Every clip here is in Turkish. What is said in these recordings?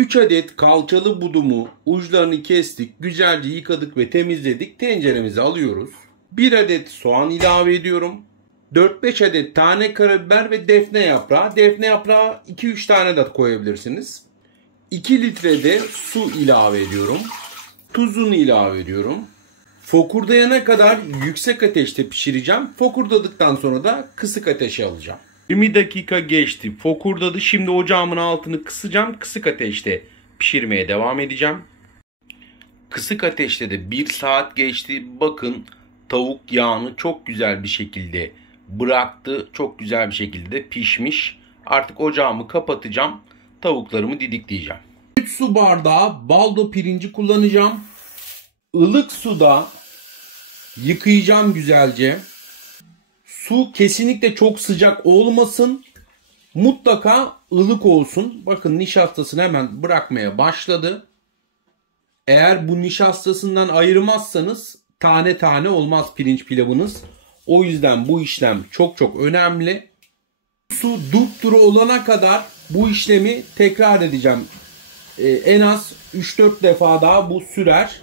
3 adet kalçalı budumu uçlarını kestik, güzelce yıkadık ve temizledik. Tenceremize alıyoruz. 1 adet soğan ilave ediyorum. 4-5 adet tane karabiber ve defne yaprağı. Defne yaprağı 2-3 tane de koyabilirsiniz. 2 litre de su ilave ediyorum. Tuzunu ilave ediyorum. Fokurdayana kadar yüksek ateşte pişireceğim. Fokurdadıktan sonra da kısık ateşe alacağım. 20 dakika geçti. Fokurdadı. Şimdi ocağımın altını kısacağım. Kısık ateşte pişirmeye devam edeceğim. Kısık ateşte de 1 saat geçti. Bakın tavuk yağını çok güzel bir şekilde bıraktı. Çok güzel bir şekilde pişmiş. Artık ocağımı kapatacağım. Tavuklarımı didikleyeceğim. 3 su bardağı baldo pirinci kullanacağım. Ilık suda yıkayacağım güzelce. Su kesinlikle çok sıcak olmasın. Mutlaka ılık olsun. Bakın nişastasını hemen bırakmaya başladı. Eğer bu nişastasından ayırmazsanız tane tane olmaz pirinç pilavınız. O yüzden bu işlem çok önemli. Su dupduru olana kadar bu işlemi tekrar edeceğim. En az 3-4 defa daha bu sürer.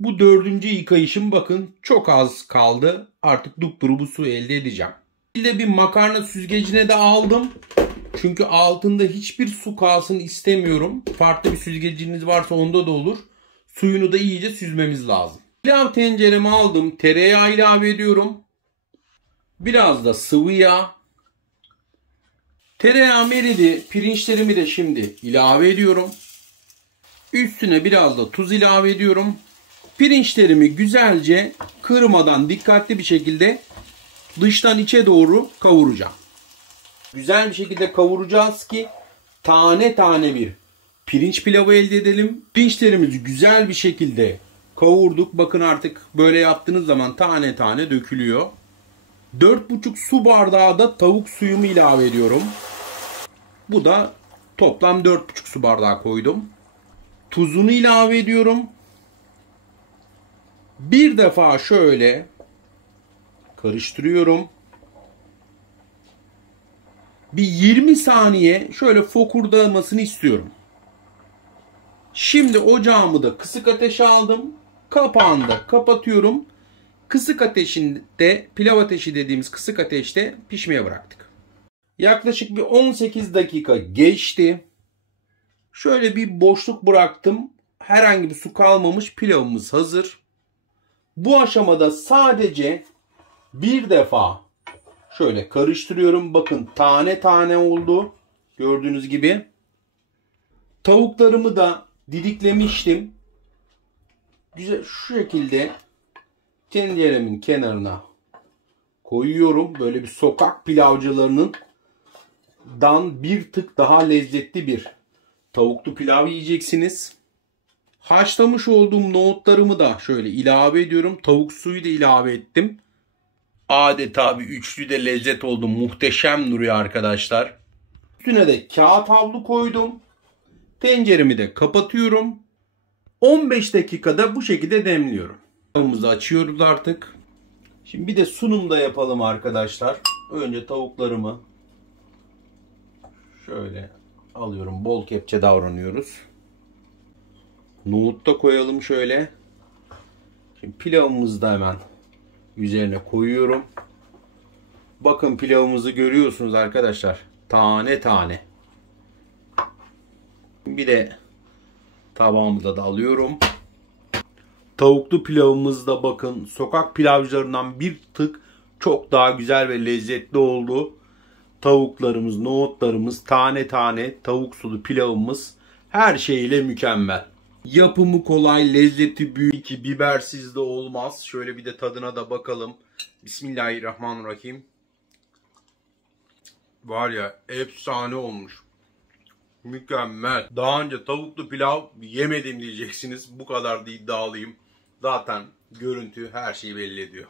Bu 4. yıkayışım, bakın çok az kaldı. Artık dupduru bu suyu elde edeceğim. Bir makarna süzgecine de aldım. Çünkü altında hiçbir su kalsın istemiyorum. Farklı bir süzgeciniz varsa onda da olur. Suyunu da iyice süzmemiz lazım. Pilav tenceremi aldım. Tereyağı ilave ediyorum. Biraz da sıvı yağ. Tereyağı eridi. Pirinçlerimi de şimdi ilave ediyorum. Üstüne biraz da tuz ilave ediyorum. Pirinçlerimi güzelce kırmadan dikkatli bir şekilde dıştan içe doğru kavuracağım. Güzel bir şekilde kavuracağız ki tane tane bir pirinç pilavı elde edelim. Pirinçlerimizi güzel bir şekilde kavurduk. Bakın artık böyle yaptığınız zaman tane tane dökülüyor. 4,5 su bardağı da tavuk suyumu ilave ediyorum. Bu da toplam 4,5 su bardağı koydum. Tuzunu ilave ediyorum. Bir defa şöyle karıştırıyorum. Bir 20 saniye şöyle fokurdamasını istiyorum. Şimdi ocağımı da kısık ateşe aldım. Kapağını da kapatıyorum. Kısık ateşinde, pilav ateşi dediğimiz kısık ateşte pişmeye bıraktık. Yaklaşık bir 18 dakika geçti. Şöyle bir boşluk bıraktım. Herhangi bir su kalmamış, pilavımız hazır. Bu aşamada sadece bir defa şöyle karıştırıyorum. Bakın tane tane oldu. Gördüğünüz gibi. Tavuklarımı da didiklemiştim. Güzel şu şekilde tenceremin kenarına koyuyorum. Böyle bir sokak pilavcılarının bir tık daha lezzetli bir tavuklu pilav yiyeceksiniz. Haşlamış olduğum nohutlarımı da şöyle ilave ediyorum. Tavuk suyu da ilave ettim. Adeta bir üçlü de lezzet oldu. Muhteşem duruyor arkadaşlar. Üstüne de kağıt havlu koydum. Tenceremi de kapatıyorum. 15 dakikada bu şekilde demliyorum. Tavamızı açıyoruz artık. Şimdi bir de sunum da yapalım arkadaşlar. Önce tavuklarımı şöyle alıyorum. Bol kepçe davranıyoruz. Nohut da koyalım şöyle. Şimdi pilavımızı da hemen üzerine koyuyorum. Bakın pilavımızı görüyorsunuz arkadaşlar. Tane tane. Bir de tabağımıza da alıyorum. Tavuklu pilavımız da bakın sokak pilavcılarından bir tık çok daha güzel ve lezzetli oldu. Tavuklarımız, nohutlarımız, tane tane tavuk sulu pilavımız her şeyiyle mükemmel. Yapımı kolay, lezzeti büyük ki bibersiz de olmaz. Şöyle bir de tadına da bakalım. Bismillahirrahmanirrahim. Var ya efsane olmuş. Mükemmel. Daha önce tavuklu pilav yemedim diyeceksiniz. Bu kadar da iddialıyım. Zaten görüntü her şeyi belli ediyor.